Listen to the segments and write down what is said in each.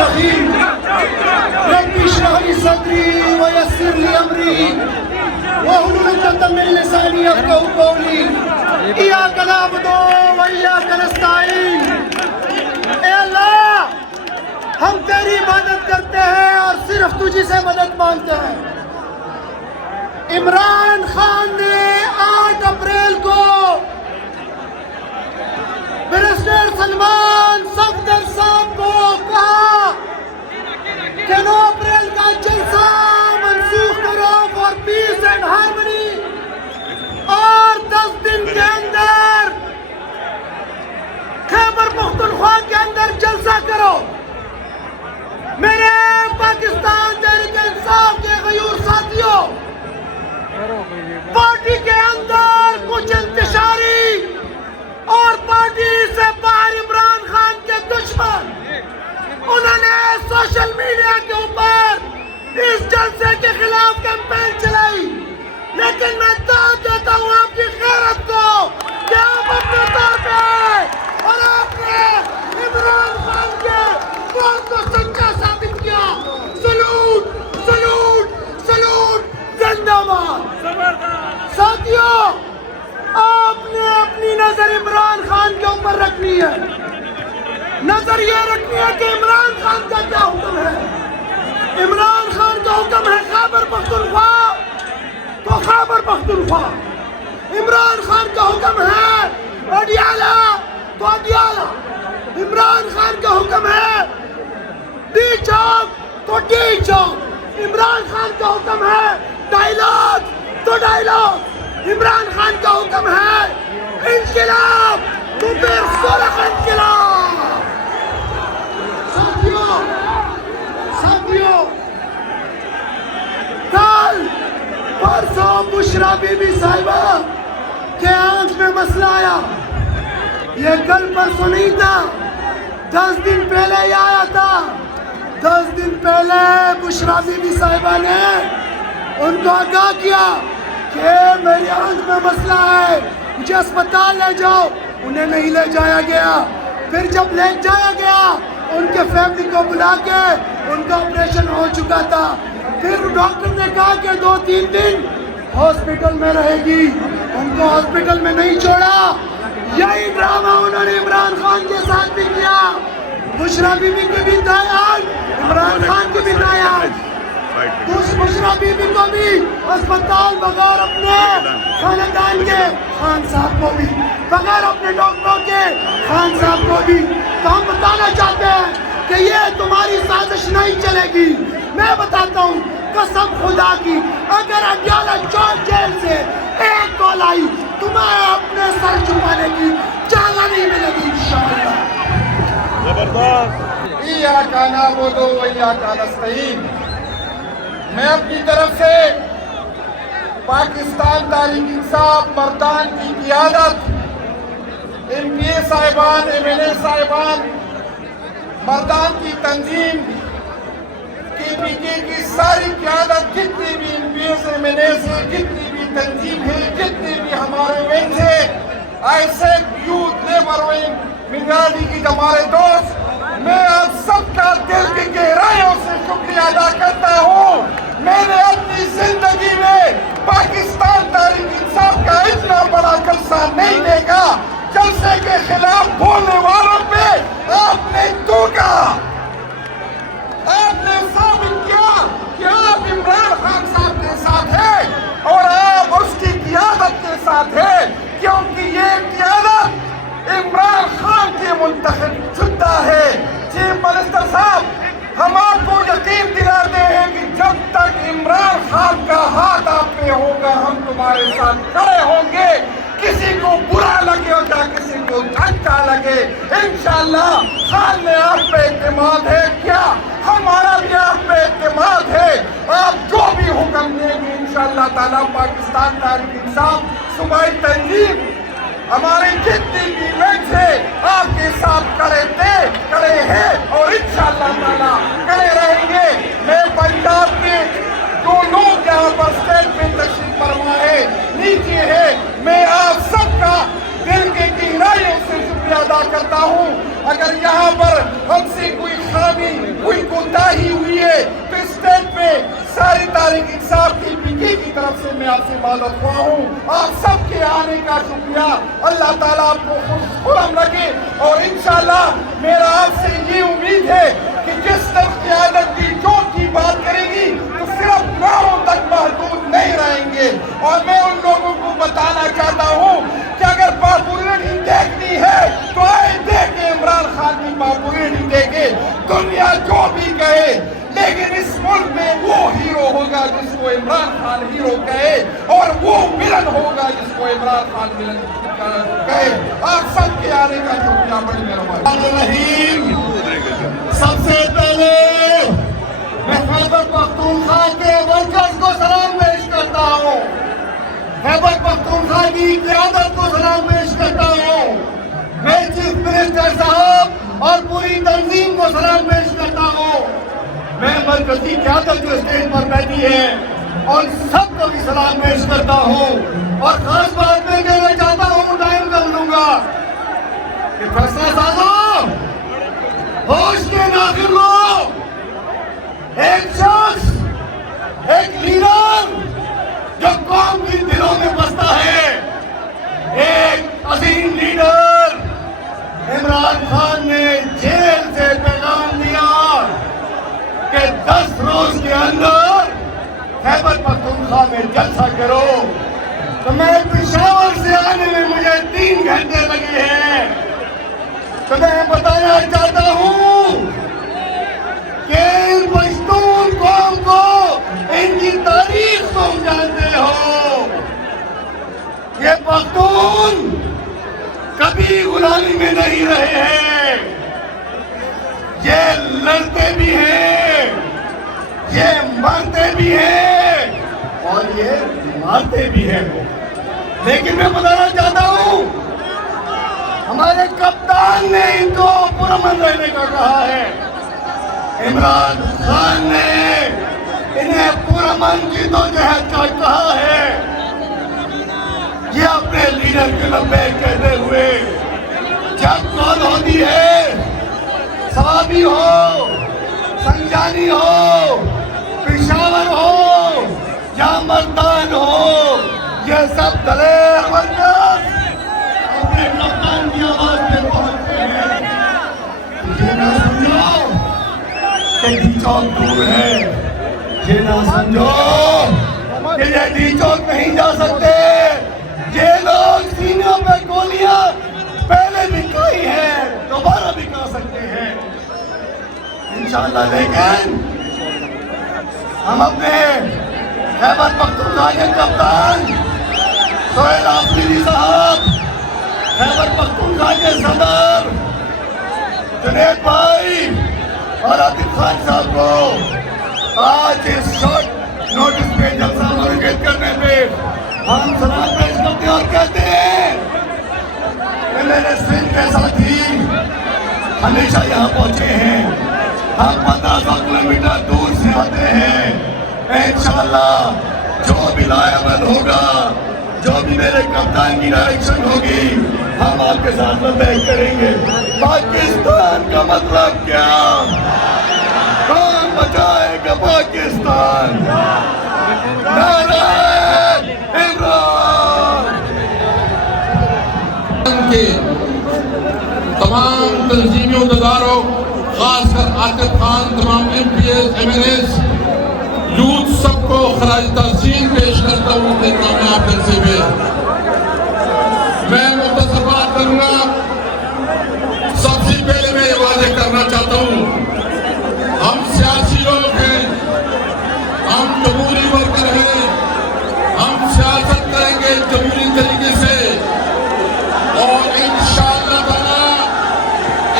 رب اشرح لي صدري ويسر لي امري واحلل عقدة من لساني يفقهوا قولي اياك نعبد واياک نستعین۔ اے اللہ ہم تیری عبادت کرتے ہیں اور صرف تجھی سے مدد مانگتے ہیں۔ عمران خان نے 8 اپریل کو بیرسٹر سلمان صفدر صاحب کو کہا کہ 9 اپریل کا جلسہ منسوخ کرو فار پیس اینڈ ہارمنی، اور 10 دن کے اندر خیبر پختونخوا کے اندر جلسہ کرو۔ میرے پاکستان تحریک انصاف کے غیور ساتھیوں، پارٹی کے اندر کچھ انتشاری اور پارٹی سے باہر عمران خان کے دشمن، انہوں نے سوشل میڈیا کے اوپر اس جلسے کے خلاف کیمپین چلائی، لیکن میں دعوت دیتا ہوں آپ کی غیرت کو کہ آپ اپنے طور پہ آئے اور آپ نے عمران خان کے قول کو سچا ثابت کیا۔ سلوٹ سلوٹ سلوٹ، زندہ باد۔ ساتھیوں، آپ نے اپنی نظر عمران خان کے اوپر رکھنی ہے، نظر یہ رکھنی ہے کہ عمران خان کا کیا حکم ہے۔ عمران خان کا حکم ہے خیبر پختونخوا تو خیبر پختونخوا، عمران خان کا حکم ہے اڈیالہ تو اڈیالہ، عمران خان کا حکم ہے ڈی چوک تو ڈی چوک، عمران خان کا حکم ہے ڈائیلاگ تو ڈائیلاگ، عمران خان کا حکم ہے انقلاب تو پھر سلح انقلاب۔ ساتھیوں، کل پرسوں بشرا بی بی صاحبہ کے آنکھ میں مسئلہ آیا، یہ کل پرسوں نہیں تھا، 10 دن پہلے ہی آیا تھا۔ 10 دن پہلے بشرا بی بی صاحبہ نے ان کو آگاہ کیا کہ میری آنکھ میں مسئلہ ہے، مجھے اسپتال لے جاؤ، انہیں نہیں لے جایا گیا۔ پھر جب لے جایا گیا، ان کے فیملی کو بلا کے ان کا آپریشن ہو چکا تھا، پھر ڈاکٹر نے کہا کہ 2-3 دن ہاسپٹل میں رہے گی، ان کو ہاسپٹل میں نہیں چھوڑا۔ یہی ڈرامہ انہوں نے عمران خان کے ساتھ بھی کیا، بشرا بی بی کی بھی تائید، عمران خان کی بھی تائید۔ بشرا بی بی کو بھی اسپتال بغیر اپنے خاندان کے، خان صاحب کو بھی بغیر اپنے ڈاکٹروں کے، خان صاحب کو بھی۔ تو ہم بتانا چاہتے ہیں کہ یہ تمہاری سازش نہیں چلے گی۔ میں بتاتا ہوں قسم خدا کی، اگر اڈیالہ چوک جیل سے ایک کال آئی، تمہیں اپنے سر چھپانے کی جگہ نہیں ملے گی انشاءاللہ۔ زبردست۔ ایاک نعبد و ایاک نستعین۔ میں اپنی طرف سے پاکستان تحریک انصاف مردان کی قیادت، ایم پی اے صاحبان، ایم ایل اے صاحبان، مردان کی تنظیم، کے پی کے کی ساری قیادت، جتنی بھی M P S, M L A سے، جتنی بھی تنظیم ہے، جتنے بھی ہمارے ونگ ہے، ایسے یوتھ لیبر ونگ منگالی کی ہمارے دوست، میں آپ سب کا دل کی گہرائیوں سے شکریہ ادا کرتا ہوں۔ میں نے اپنی زندگی میں پاکستان تحریک انصاف کا اتنا بڑا جلسہ نہیں دیکھا۔ جلسے کے خلاف بولنے والوں پہ آپ نے توکا، آپ نے ثابت کیا کہ آپ عمران خان صاحب کے ساتھ ہیں اور آپ اس کی قیادت کے ساتھ ہیں، کیونکہ یہ قیادت عمران خان کے منتخب شدہ ہے۔ چیف منسٹر صاحب، ہم آپ کو یقین دلاتے ہیں کہ جب تک عمران خان کا ہاتھ آپ پہ ہوگا، ہم تمہارے ساتھ کھڑے ہوں گے، کسی کو برا لگے اور یا کسی کو اچھا لگے۔ انشاءاللہ خان میں آپ پہ اعتماد ہے، کیا ہمارا بھی آپ پہ اعتماد ہے؟ آپ جو بھی حکم دیں گے انشاءاللہ تعالیٰ پاکستان تحریک انصاف صوبائی تنظیم، ہمارے جتنی بھی ایونٹس ہیں آپ کے ساتھ کھڑے ہیں اور انشاءاللہ تعالیٰ کھڑے رہیں گے۔ میں پنجاب کے جو لوگ یہاں پر اسٹیج پہ تشریف فرما ہے، نیچے ہے، میں آپ سب کا دل کے گہرائیوں سے شکریہ ادا کرتا ہوں۔ اگر یہاں پر ہم سے کوئی خامی، کوئی इबादत हुआ हूँ। आप सबके आने का शुक्रिया। अल्लाह ताला आपको खुश रखे और इंशाअल्लाह मेरा आपसे ये उम्मीद है कि जिस तरह क़यादत की जो की बात करेगी तो सिर्फ नामों तक महदूद नहीं रहेंगे। और मैं उन लोगों को बताना चाहता हूँ कि अगर पॉपुलरिटी देखनी है तो आए देखे इमरान खान की पॉपुलरिटी देखे, दुनिया जो भी कहे, लेकिन इस मुल्क में वो हीरो होगा जिसको इमरान खान हीरो कहे और वो विलन होगा जिसको इमरान खान विलन कहे। आप सबके आने का शुक्रिया, बड़ी मेहरबानी। सबसे पहले मैं खैबर पख्तूनख्वा के वर्कर्स को सलाम पेश करता हूँ, खैबर पख्तूनख्वा की क़यादत को सलाम पेश करता हूँ। मैं चीफ मिनिस्टर साहब और पूरी तंजीम को सलाम पेश करता हूँ। मैं मरकजी क़यादत जो स्टेज पर बैठी है और सबको भी सलाम पेश करता हूँ। और खास बात मैं कहना चाहता हूँ, टाइम कर लूंगा, कि फैसला साजो, होश के नाज़िर लो, एक शख्स, एक लीडर जो कौम के दिलों में बसता है, एक अजीम लीडर इमरान खान ने जेल से पैगाम दिया कि 10 रोज के अंदर खैबर पख्तूनख्वा में जलसा करो। तो मैं पेशावर से आने में मुझे 3 घंटे लगे हैं। तो मैं बताना चाहता हूँ कि इन पश्तून कौम को इनकी तारीख तुम जानते हो। ये पख्तून कभी गुलामी में नहीं रहे हैं, ये लड़ते भी हैं, ये मरते भी हैं और ये मारते भी हैं। लेकिन मैं बताना चाहता हूँ, हमारे कप्तान ने इनको पुरअमन रहने का कहा है। इमरान खान ने इन्हें पुरअमन की तो जहद का कहा है। ये अपने लीडर के लंबे कहते हुए जब कॉल होती है, सवाबी हो, संजानी हो, पेशावर हो या मर्दान हो, ये सब दलेर वर्कर्स अपने कप्तान की आवाज पे पहुंचते हैं। ये ना समझो कि डी चौक दूर है, ये ना समझो कि ये डी चौक नहीं जा सकते। ये लोग सीनों पे गोलियां पहले भी खाई हैं, दोबारा भी खा सकते हैं इंशाअल्लाह। लेकिन हम अपने खैबर पख्तूनख्वा के कप्तान सोहेल आफरीदी साहब, खैबर पख्तूनख्वा के सदर जुनैद भाई और आतिफ खान साहब को आज इस शॉर्ट नोटिस पे जलसा मुनक्किद करने पे हम सलाम पेश करते हैं और कहते हैं कि मेरे सिंध के साथी हमेशा यहाँ पहुँचे हैं। हम 1500 किलोमीटर दूर से आते हैं। इंशाअल्लाह जो भी लाएबल होगा, जो भी मेरे कप्तान की डायरेक्शन होगी, हम आपके साथ लड़ाई करेंगे। पाकिस्तान का मतलब क्या? कौन बचाएगा पाकिस्तान? नारे इमरान! के तमाम तंजीमी उम्मीदवारों, खासकर आतिफ खान, तमाम MPs, MNS, यूथ, सबको खराज तहसीन पेश करता हूँ मैं आप जलसे में। मैं मुख्तसर बात करूँगा। सबसे पहले मैं ये वादे करना चाहता हूँ, हम सियासी लोग हैं, हम जमहूरी वर्कर हैं, हम सियासत करेंगे जमहूरी तरीके से और इंशाअल्लाह ताला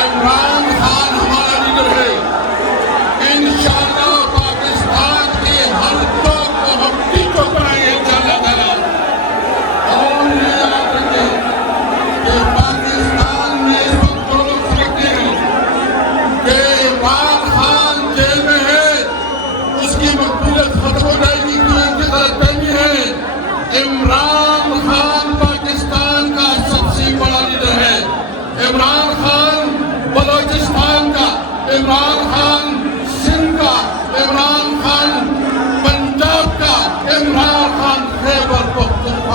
इमरान खान हमारा लीडर है। इंशाअल्लाह पाकिस्तान के हर चौक को हम टीचर बनाएंगे इंशाअल्लाह ताला।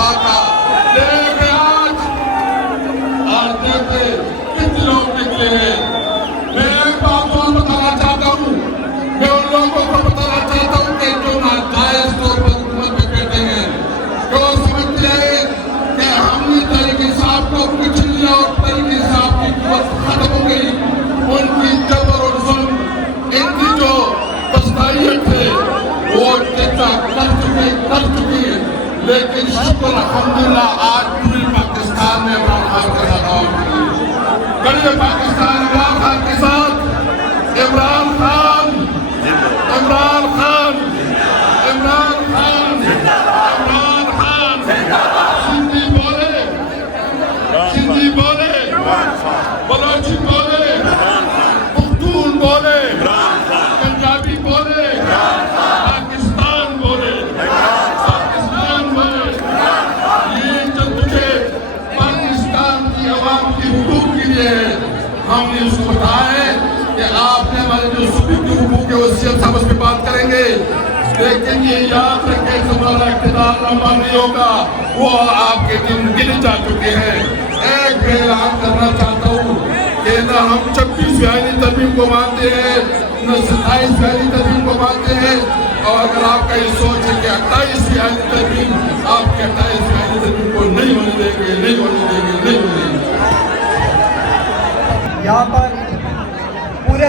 मुस्तफा का। लेकिन आज देखिए कितने लोग निकले हैं। मैं एक बात और बताना चाहता हूँ, मैं उन लोगों को बताना चाहता हूँ कि जो नाजायज तौर पर हुकूमत में बैठे हैं, जो समझते हैं कि हमने तरीके साहब को कुछ लिया और तरीके साहब की कुव्वत खत्म हो गई, उनकी जबर और जुल्म, इनकी जो तस्ताइयत है वो कितना कर चुकी है। लेकिन शुक्र अल्हम्दुलिल्लाह आज पूरी पाकिस्तान में इमरान खान का लगाव कड़े पाकिस्तान इमरान खान के साथ। इमरान खान, इमरान खान, इमरान खान, इमरान खान। सिंधी बोले, सिंधी बोले, बलोची बोले, पख्तून बोले, पंजाबी बोले, पाकिस्तान बोले, पाकिस्तान बोले। ये जद्दोजहद पाकिस्तान की आवाम के हुकूक के लिए है। हमने उसको बताया है कि आपने हमारे जो सूबे के हुकूक है वो सीएम साहब उस पर बात करेंगे, लेकिन ये याद रखें हमारा इक़्तिदार लंबा नहीं होगा, वो आपके दिन गिने जा चुके हैं। एक ऐलान करना चाहता हूँ कि न हम 26 फ़ियाली तरमीम को मानते हैं, न 27 फ़ियाली तरमीम को मानते हैं, और अगर आपका ये सोच है कि 28 फ़ियाली तरमीम, आपके 28 फ़ियाली तरमीम को नहीं होने देंगे, नहीं होने देंगे, नहीं होने देंगे। यहाँ पर